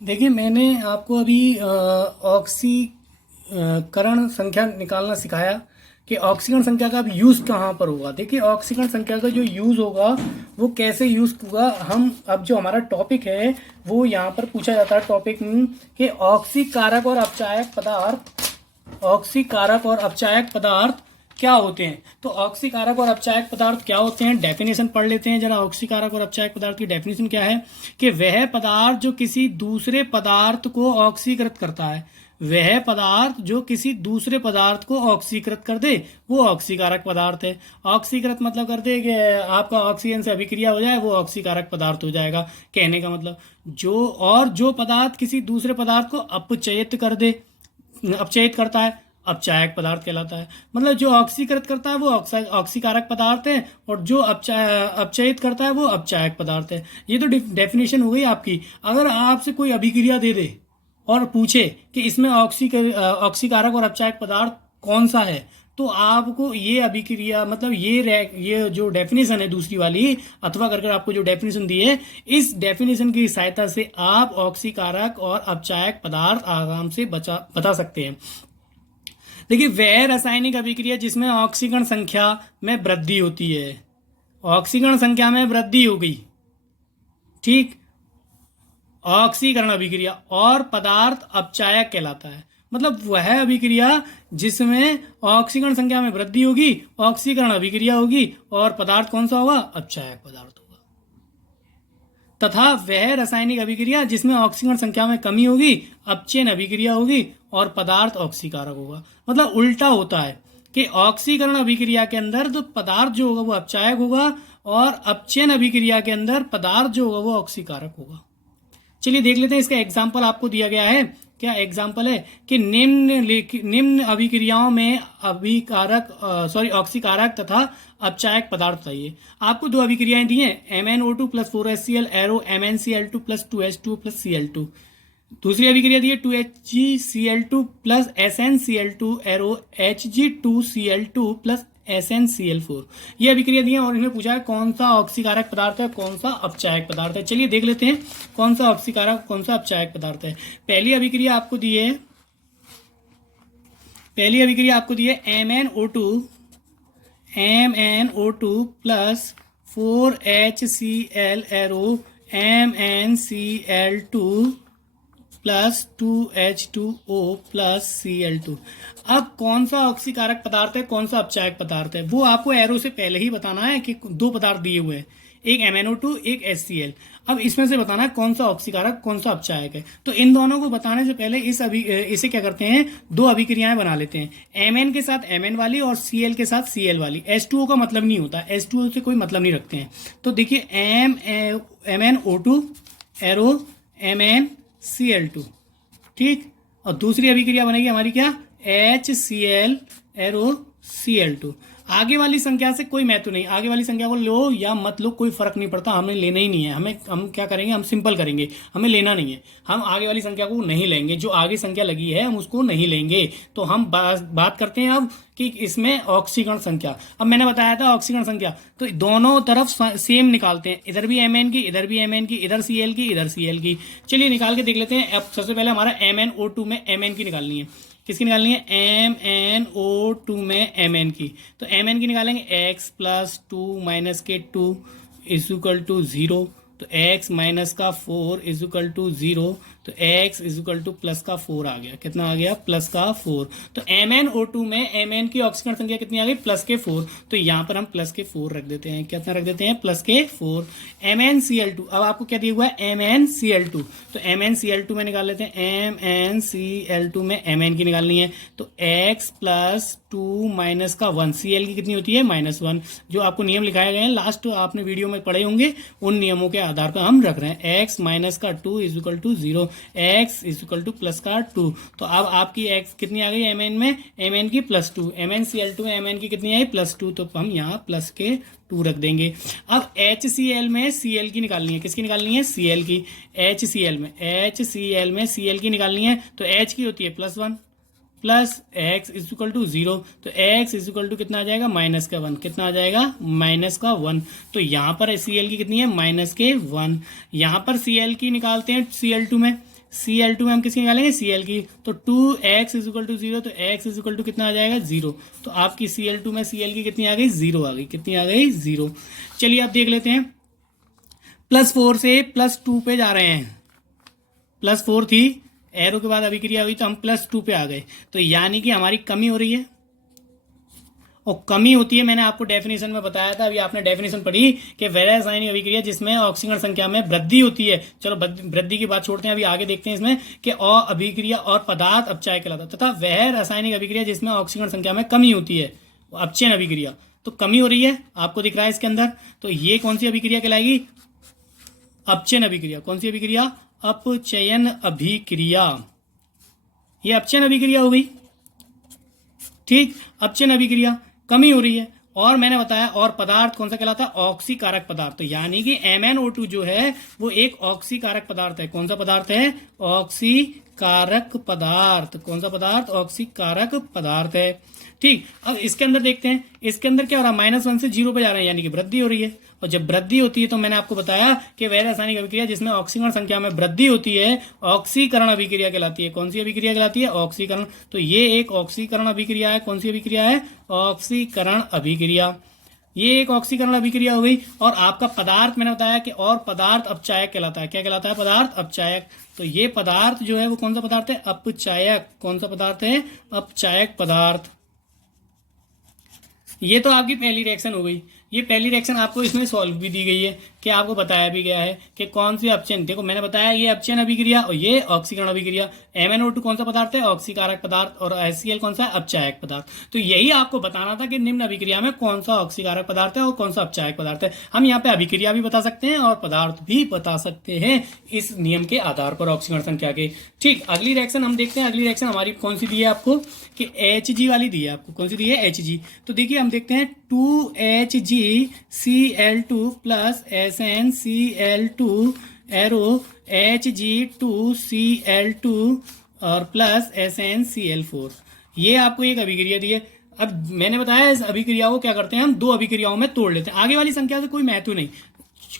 देखिए, मैंने आपको अभी ऑक्सीकरण संख्या निकालना सिखाया कि ऑक्सीकरण संख्या का अब यूज़ कहाँ पर होगा। देखिए, ऑक्सीकरण संख्या का जो यूज़ होगा वो कैसे यूज़ होगा, हम अब जो हमारा टॉपिक है वो यहाँ पर पूछा जाता है टॉपिक में कि ऑक्सीकारक और अपचायक पदार्थ, ऑक्सीकारक और अपचायक पदार्थ क्या होते हैं। तो ऑक्सीकारक और अपचायक पदार्थ क्या होते हैं, डेफिनेशन पढ़ लेते हैं जरा। ऑक्सीकारक और अपचायक पदार्थ की डेफिनेशन क्या है कि वह पदार्थ जो किसी दूसरे पदार्थ को ऑक्सीकृत करता है, वह पदार्थ जो किसी दूसरे पदार्थ को ऑक्सीकृत कर दे वो ऑक्सीकारक पदार्थ है। ऑक्सीकृत मतलब कर दे कि आपका ऑक्सीजन से अभिक्रिया हो जाए, वो ऑक्सीकारक पदार्थ हो जाएगा। कहने का मतलब जो पदार्थ किसी दूसरे पदार्थ को अपचयित कर दे, अपचयित करता है, अपचायक पदार्थ कहलाता है। मतलब जो ऑक्सीकृत करता है वो ऑक्सीकारक पदार्थ है, और जो अपचयित करता है वो अपचायक पदार्थ है। ये तो डेफिनेशन हो गई आपकी। अगर आपसे कोई अभिक्रिया दे दे और पूछे कि इसमें ऑक्सीकारक और अपचायक पदार्थ कौन सा है, तो आपको ये अभिक्रिया मतलब ये जो डेफिनेशन है दूसरी वाली, अथवा करके आपको जो डेफिनेशन दी है, इस डेफिनेशन की सहायता से आप ऑक्सीकारक और अपचायक पदार्थ आराम से बता सकते हैं। देखिए, वह रासायनिक अभिक्रिया जिसमें ऑक्सीकरण संख्या में वृद्धि होती है, ऑक्सीकरण संख्या में वृद्धि हो गई, ठीक, ऑक्सीकरण अभिक्रिया, और पदार्थ अपचायक कहलाता है। मतलब वह अभिक्रिया जिसमें ऑक्सीकरण संख्या में वृद्धि होगी, ऑक्सीकरण अभिक्रिया होगी, और पदार्थ कौन सा होगा, अपचायक पदार्थ होगा। तथा वह रासायनिक अभिक्रिया जिसमें ऑक्सीकरण संख्या में कमी होगी, अपचयन अभिक्रिया होगी, और पदार्थ ऑक्सीकारक होगा। मतलब उल्टा होता है कि ऑक्सीकरण अभिक्रिया के अंदर तो पदार्थ जो होगा वो अपचायक होगा, और अपचयन अभिक्रिया के अंदर पदार्थ जो होगा वो ऑक्सीकारक होगा। चलिए देख लेते हैं, इसका एग्जाम्पल आपको दिया गया है। क्या एग्जाम्पल है कि निम्न अभिक्रियाओं में ऑक्सीकारक तथा अपचायक पदार्थ बताइए। आपको दो अभिक्रियाएं दी हैं, MnO2 plus 4HCl arrow MnCl2 plus 2H2 plus Cl2। दूसरी अभिक्रिया दी है 2HgCl2 plus SnCl2 arrow Hg2Cl2 plus SnCl4। ये अभिक्रिया दी है और इन्हें पूछा है कौन सा ऑक्सीकारक पदार्थ है, कौन सा अपचायक पदार्थ है। चलिए देख लेते हैं कौन सा ऑक्सीकारक कौन सा अपचायक पदार्थ है। पहली अभिक्रिया आपको दी है, MnO2 plus 4HCl arrow MnCl2 plus 2H2O plus Cl2। अब कौन सा ऑक्सीकारक पदार्थ है, कौन सा अपचायक पदार्थ है, वो आपको एरो से पहले ही बताना है कि दो पदार्थ दिए हुए हैं, एक MnO2 एक HCl। अब इसमें से बताना है कौन सा ऑक्सीकारक कौन सा अपचायक है। तो इन दोनों को बताने से पहले इसे क्या करते हैं, दो अभिक्रियाएं बना लेते हैं, Mn के साथ Mn वाली और Cl के साथ Cl वाली। H2O का मतलब नहीं होता, H2O से कोई मतलब नहीं रखते हैं। तो देखिए MnO2 एरो MnCl2, ठीक, और दूसरी अभिक्रिया बनेगी हमारी क्या, HCl एरो Cl2। आगे वाली संख्या से कोई महत्व नहीं, आगे वाली संख्या को लो या मत लो कोई फर्क नहीं पड़ता, हमें लेना ही नहीं है। हम क्या करेंगे, हम सिंपल करेंगे, हमें लेना नहीं है। हम आगे वाली संख्या को नहीं लेंगे, जो आगे संख्या लगी है हम उसको नहीं लेंगे। तो हम बात करते हैं अब कि इसमें ऑक्सीकरण संख्या। अब मैंने बताया था ऑक्सीकरण संख्या, तो दोनों तरफ सेम निकालते हैं, इधर भी Mn की, इधर भी Mn की, इधर Cl की, इधर Cl की। चलिए निकाल के देख लेते हैं। अब सबसे पहले हमारा MnO2 में Mn की निकालनी है। किसकी निकालनी है, MnO2 में Mn की। तो Mn की निकालेंगे, x प्लस 2 माइनस के 2 इज इक्वल टू 0। तो x माइनस का 4 इज इक्वल टू 0। तो x is equal to plus का 4 आ गया। कितना आ गया, प्लस का 4। तो MnO2 में Mn की ऑक्सीकरण संख्या कितनी आ गई, प्लस के 4। तो यहाँ पर हम प्लस के 4 रख देते हैं। कितना रख देते हैं, प्लस के 4। MnCl2, अब आपको क्या दिया हुआ है, MnCl2। तो MnCl2 में निकाल लेते हैं, MnCl2 में Mn की निकालनी है। तो x प्लस 2 माइनस का 1, Cl की कितनी होती है, -1। जो आपको नियम लिखाए गए हैं लास्ट आपने वीडियो में पढ़े होंगे, उन नियमों के आधार पर हम रख रहे हैं। x माइनस का 2 is equal to 0, x is equal to plus का 2। तो अब आपकी x कितनी आ गई Mn में, Mn की +2, MnCl2 में Mn की कितनी आई, +2। तो हम यहाँ प्लस के 2 रख देंगे। अब HCl में Cl की निकालनी है। किसकी निकालनी है, Cl की। HCl में Cl की निकालनी है। तो H की होती है +1 plus x is equal to 0। तो x इज इक्वल टू कितना आ जाएगा, -1। कितना आ जाएगा, -1। तो यहाँ पर Cl की कितनी है, -1। यहाँ पर Cl की निकालते हैं Cl2 में। Cl2 में हम किसकी निकालेंगे, Cl की। तो 2x इज इक्वल टू 0, तो x इज इक्वल टू कितना आ जाएगा, 0। तो आपकी Cl2 में Cl की कितनी आ गई, 0 आ गई। कितनी आ गई, 0। चलिए आप देख लेते हैं, +4 से +2 पे जा रहे हैं। +4 थी, एरो के बाद अभिक्रिया हुई तो हम +2 पे आ गए, तो यानी कि हमारी कमी हो रही है। और कमी होती है, मैंने आपको डेफिनेशन में बताया था, अभी आपने डेफिनेशन पढ़ी कि वह रासायनिक अभिक्रिया जिसमें ऑक्सीकरण संख्या में वृद्धि होती है। चलो वृद्धि की बात छोड़ते हैं, अभी आगे देखते हैं इसमें कि अभिक्रिया और पदार्थ अपचायक कहलाता है, तथा वह रासायनिक अभिक्रिया जिसमें ऑक्सीकरण संख्या में कमी होती है, अपचयन अभिक्रिया। तो कमी हो रही है, आपको दिख रहा है इसके अंदर, तो ये कौन सी अभिक्रिया कहलाएगी, अपचयन अभिक्रिया। कौन सी अभिक्रिया, अपचयन अभिक्रिया। ये अपचयन अभिक्रिया हो गई, ठीक। अपचयन अभिक्रिया, कमी हो रही है। और मैंने बताया, और पदार्थ कौन सा कहलाता है, ऑक्सीकारक पदार्थ। तो यानी कि MnO2 जो है वो एक ऑक्सीकारक पदार्थ है। कौन सा पदार्थ है, ऑक्सीकारक पदार्थ। कौन सा पदार्थ, ऑक्सीकारक पदार्थ है, ठीक। अब इसके अंदर देखते हैं, इसके अंदर क्या हो रहा है, -1 से 0 पे जा रहे हैं, यानी कि वृद्धि हो रही है। और जब वृद्धि होती है तो मैंने आपको बताया कि वह रासायनिक अभिक्रिया जिसमें ऑक्सीकरण संख्या में वृद्धि होती है ऑक्सीकरण अभिक्रिया कहलाती है। कौन सी अभिक्रिया कहलाती है, ऑक्सीकरण। तो ये एक ऑक्सीकरण अभिक्रिया है। कौन सी अभिक्रिया है, ऑक्सीकरण अभिक्रिया। ये एक ऑक्सीकरण अभिक्रिया हो गई। और आपका पदार्थ मैंने बताया कि और पदार्थ अपचायक कहलाता है। क्या कहलाता है, पदार्थ अपचायक। तो ये पदार्थ जो है वो कौन सा पदार्थ है, अपचायक। कौन सा पदार्थ है, अपचायक पदार्थ। ये तो आपकी पहली रिएक्शन हो गई। ये पहली रिएक्शन आपको इसमें सॉल्व भी दी गई है कि आपको बताया भी गया है कि कौन सी अपचयन। देखो मैंने बताया ये अपचयन अभिक्रिया और ये ऑक्सीकरण अभिक्रिया। MnO2 कौन सा पदार्थ है, ऑक्सीकारक पदार्थ, और HCl कौन सा है, अपचायक पदार्थ। तो यही आपको बताना था कि निम्न अभिक्रिया में कौन सा ऑक्सीकारक पदार्थ है और कौन सा अपचायक पदार्थ है। हम यहाँ पे अभिक्रिया भी बता सकते हैं और पदार्थ भी बता सकते हैं इस नियम के आधार पर, ऑक्सीकरण संख्या के, ठीक। अगली रिएक्शन हम देखते हैं। अगली रिएक्शन हमारी कौन सी दी है आपको, कि Hg वाली दी है आपको। कौन सी दी है, Hg। तो देखिए हम देखते हैं 2HgCl2 plus SnCl2 arrow Hg2Cl2 और प्लस SnCl4। ये आपको एक अभिक्रिया दी है। अब मैंने बताया इस अभिक्रिया को क्या करते हैं, हम दो अभिक्रियाओं में तोड़ लेते हैं। आगे वाली संख्या से कोई महत्व नहीं,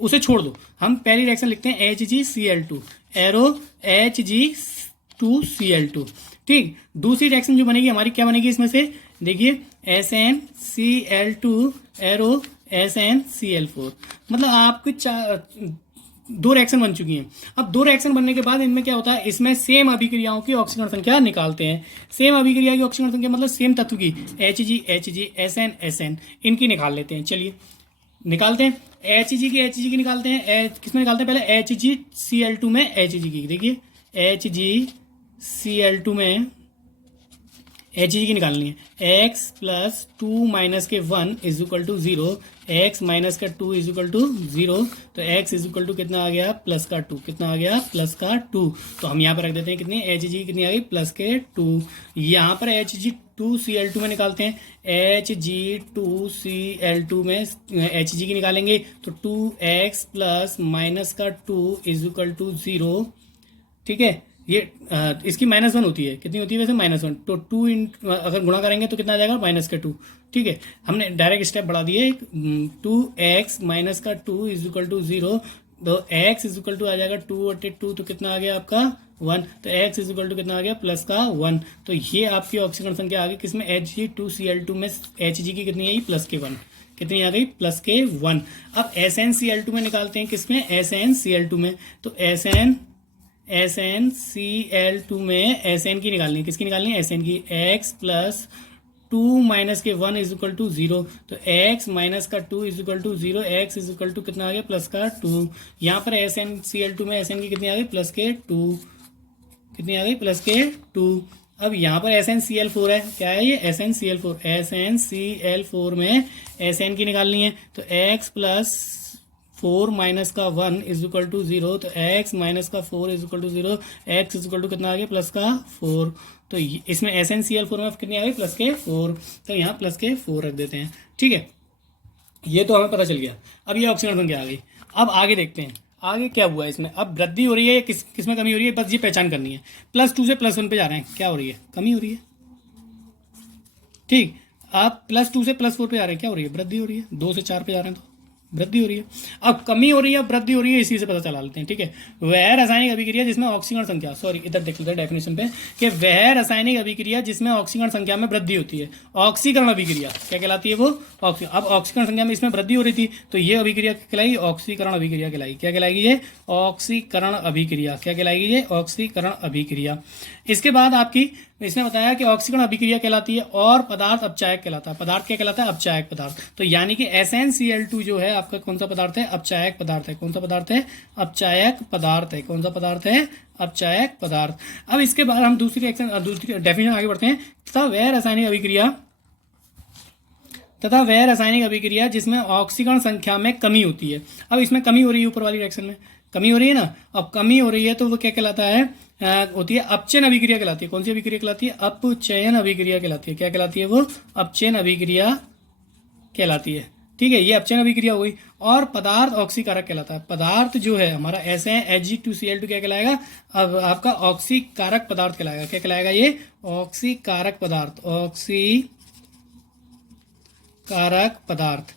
उसे छोड़ दो। हम पहली रिएक्शन लिखते हैं HgCl2 एरो Hg2Cl2, ठीक। दूसरी रिएक्शन जो बनेगी हमारी, क्या बनेगी इसमें से, देखिए SnCl2 एरो SnCl4। मतलब आपकी दो रिएक्शन बन चुकी हैं। अब दो रिएक्शन बनने के बाद इनमें क्या होता है, इसमें सेम अभिक्रियाओं की ऑक्सीकरण संख्या निकालते हैं। सेम अभिक्रिया की ऑक्सीकरण संख्या मतलब सेम तत्व की, Hg Sn Sn, इनकी निकाल लेते हैं। चलिए निकालते हैं। Hg की निकालते हैं। किसमें निकालते हैं, पहले HgCl2 में Hg की। देखिए HgCl2 में Hg की निकालनी है। x प्लस 2 माइनस के 1 is equal to 0, x minus का 2 इज इक्वल टू 0। तो x इज इक्वल टू कितना आ गया, प्लस का 2। कितना आ गया, प्लस का 2। तो हम यहाँ पर रख देते हैं कितनी, Hg कितनी आ गई, प्लस के 2। यहाँ पर Hg2Cl2 में निकालते हैं। Hg2Cl2 में Hg की निकालेंगे तो 2x प्लस माइनस का 2 इज इक्वल टू 0, ठीक है। ये इसकी -1 होती है, कितनी होती है वैसे, -1। तो 2 अगर गुणा करेंगे तो कितना आ जाएगा, -2, ठीक है। हमने डायरेक्ट स्टेप बढ़ा दिए। 2x माइनस का 2 इज इक्वल टू 0। तो x इज इक्वल टू आ जाएगा 2/2, तो कितना आ गया आपका 1। तो x इज इक्वल टू कितना आ गया, प्लस का 1। तो ये आपकी ऑक्सीकरण संख्या आ गई किसमें, Hg2Cl2 में Hg की कितनी आई, प्लस के 1। कितनी आ गई, प्लस के 1। अब SnCl2 में निकालते हैं, किसमें, SnCl2 में। तो SnCl2 में Sn की निकालनी है। किसकी निकालनी है, Sn की। x प्लस 2 माइनस के 1 इज इक्वल टू 0। तो x माइनस का 2 is equal to 0, x is equal to कितना आ गया, प्लस का 2। यहाँ पर SnCl2 में Sn की कितनी आ गई, प्लस के 2। कितनी आ गई, प्लस के 2। अब यहाँ पर SnCl4 है, क्या है ये, SnCl4। SnCl4 में Sn की निकालनी है। तो x प्लस 4 माइनस का 1 इज इक्वल टू 0। तो x माइनस का 4 is equal to 0, x is equal to कितना आ गया, प्लस का 4। तो इसमें SnCl4 में कितनी आ गई, प्लस के 4। तो यहाँ प्लस के 4 रख देते हैं, ठीक है। ये तो हमें पता चल गया। अब ये ऑक्सीकरण संख्या आ गई। अब आगे देखते हैं आगे क्या हुआ इसमें। अब वृद्धि हो रही है, किस में कमी हो रही है, बस ये पहचान करनी है। +2 से +1 पे जा रहे हैं, क्या हो रही है, कमी हो रही है, ठीक। आप +2 से +4 पे जा रहे हैं, क्या हो रही है, वृद्धि हो रही है। 2 से 4 पे जा रहे हैं तो वृद्धि हो रही है। अब कमी हो रही है, वृद्धि हो रही है, इसी से पता चला लेते हैं, ठीक है। वह रासायनिक अभिक्रिया जिसमें ऑक्सीकरण संख्या, सॉरी इधर देख लेते हैं डेफिनेशन पे, कि वह रासायनिक अभिक्रिया जिसमें ऑक्सीकरण संख्या में वृद्धि होती है। ऑक्सीकरण अभिक्रिया क्या कहलाती है? वो अब ऑक्सीकरण संख्या में इसमें वृद्धि हो रही थी, तो ये अभिक्रिया कहलाएगी ऑक्सीकरण अभिक्रिया कहलाएगी। क्या कहलाएगी ये? ऑक्सीकरण अभिक्रिया। क्या कहलाएगी ये? ऑक्सीकरण अभिक्रिया। इसके बाद आपकी इसने बताया कि ऑक्सीकरण अभिक्रिया कहलाती है और पदार्थ अपचायक कहलाता है। पदार्थ क्या कहलाता है? अपचायक पदार्थ। तो यानी कि SnCl2 जो है आपका कौन सा पदार्थ है? अपचायक पदार्थ है। कौन सा पदार्थ है? अपचायक पदार्थ है। कौन सा पदार्थ है? अपचायक पदार्थ। अब इसके बाद हम दूसरी डेफिनेशन आगे बढ़ते हैं। तथा वह रासायनिक अभिक्रिया जिसमें ऑक्सीकरण संख्या में कमी होती है। अब इसमें कमी हो रही है, ऊपर वाली रिएक्शन में कमी हो रही है ना। अब कमी हो रही है तो वो क्या कहलाता है? होती है अपचयन अभिक्रिया कहलाती है। कौन सी अभिक्रिया कहलाती है? अपचयन अभिक्रिया कहलाती है। क्या कहलाती है वो? अपचयन अभिक्रिया कहलाती है, ठीक है। ये अपचयन अभिक्रिया हो गई। और पदार्थ ऑक्सीकारक कहलाता है। पदार्थ जो है हमारा ऐसे Hg2Cl2 क्या कहलाएगा? अब आपका ऑक्सीकारक पदार्थ कहलाएगा। क्या कहलाएगा ये? ऑक्सीकारक पदार्थ। ऑक्सीकारक पदार्थ,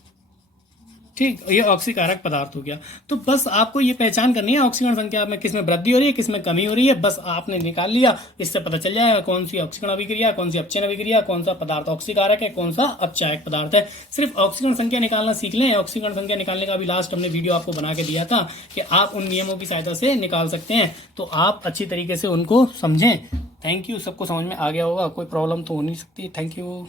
ठीक। ये ऑक्सीकारक पदार्थ हो गया। तो बस आपको ये पहचान करनी है ऑक्सीकरण संख्या में किसमें वृद्धि हो रही है, किसमें कमी हो रही है। बस आपने निकाल लिया, इससे पता चल जाएगा कौन सी ऑक्सीकरण अभिक्रिया, कौन सी अपचयन अभिक्रिया, कौन सा पदार्थ ऑक्सीकारक है, कौन सा अपचायक पदार्थ है। सिर्फ ऑक्सीकरण संख्या निकालना सीख लें। ऑक्सीकरण संख्या निकालने का भी लास्ट हमने वीडियो आपको बना के दिया था कि आप उन नियमों की सहायता से निकाल सकते हैं, तो आप अच्छी तरीके से उनको समझें। Thank you. सबको समझ में आ गया होगा, कोई प्रॉब्लम तो हो नहीं सकती। Thank you.